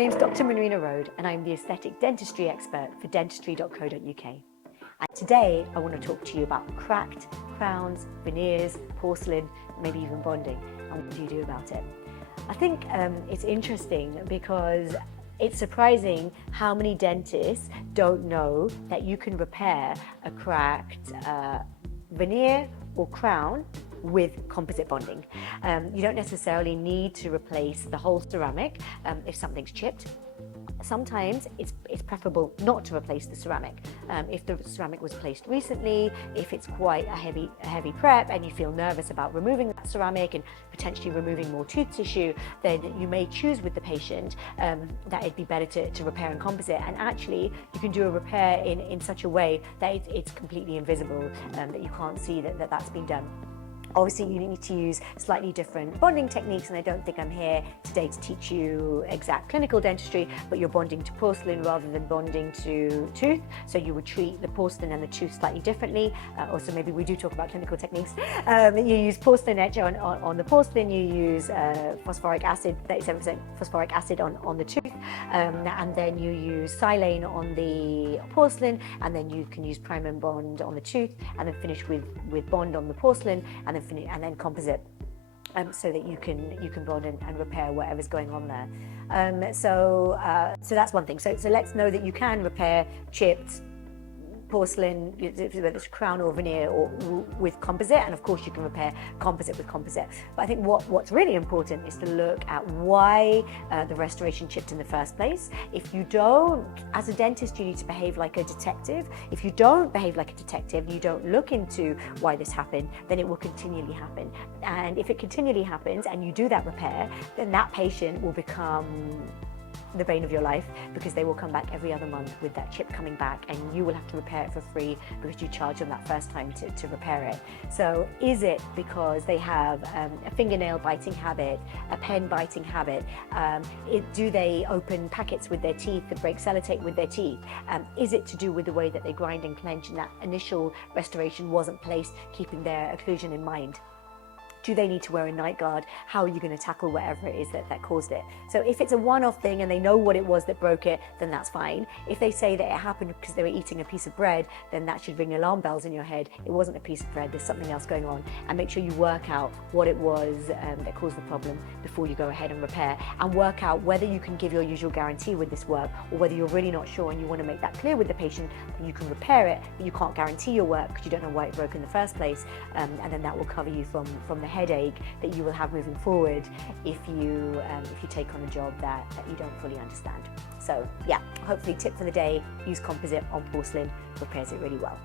name's Dr. Manrina Rhode and I'm the aesthetic dentistry expert for dentistry.co.uk. And today I want to talk to you about cracked crowns, veneers, porcelain, maybe even bonding, and what do you do about it. I think it's interesting because it's surprising how many dentists don't know that you can repair a cracked veneer or crown with composite bonding. You don't necessarily need to replace the whole ceramic if something's chipped. Sometimes it's preferable not to replace the ceramic. If the ceramic was placed recently, if it's quite a heavy prep and you feel nervous about removing that ceramic and potentially removing more tooth tissue, then you may choose with the patient that it'd be better to repair in composite. And actually, you can do a repair in such a way that it's completely invisible, that you can't see that that's been done. Obviously, you need to use slightly different bonding techniques, and I don't think I'm here today to teach you exact clinical dentistry, but you're bonding to porcelain rather than bonding to tooth. So you would treat the porcelain and the tooth slightly differently. Also, maybe we do talk about clinical techniques. You use porcelain etch on the porcelain, you use phosphoric acid, 37% phosphoric acid on the tooth, and then you use silane on the porcelain, and then you can use prime and bond on the tooth, and then finish with bond on the porcelain, and then composite, so that you can bond and repair whatever's going on there. So that's one thing. So let's know that you can repair chipped porcelain, whether it's crown or veneer, or with composite, and of course you can repair composite with composite. But I think what's really important is to look at why the restoration chipped in the first place. If you don't, as a dentist, you need to behave like a detective. If you don't behave like a detective, you don't look into why this happened, then it will continually happen. And if it continually happens and you do that repair, then that patient will become the bane of your life, because they will come back every other month with that chip coming back, and you will have to repair it for free because you charged them that first time to repair it. So is it because they have a fingernail biting habit, a pen biting habit? Do they open packets with their teeth and break sellotape with their teeth? Is it to do with the way that they grind and clench, and that initial restoration wasn't placed keeping their occlusion in mind? Do they need to wear a night guard? How are you going to tackle whatever it is that caused it? So if it's a one-off thing and they know what it was that broke it, then that's fine. If they say that it happened because they were eating a piece of bread, then that should ring alarm bells in your head. It wasn't a piece of bread, there's something else going on. And make sure you work out what it was that caused the problem before you go ahead and repair. And work out whether you can give your usual guarantee with this work, or whether you're really not sure and you want to make that clear with the patient that you can repair it, but you can't guarantee your work because you don't know why it broke in the first place. And then that will cover you from the headache that you will have moving forward if you take on a job that you don't fully understand. So yeah, hopefully tip for the day, use composite on porcelain, repairs it really well.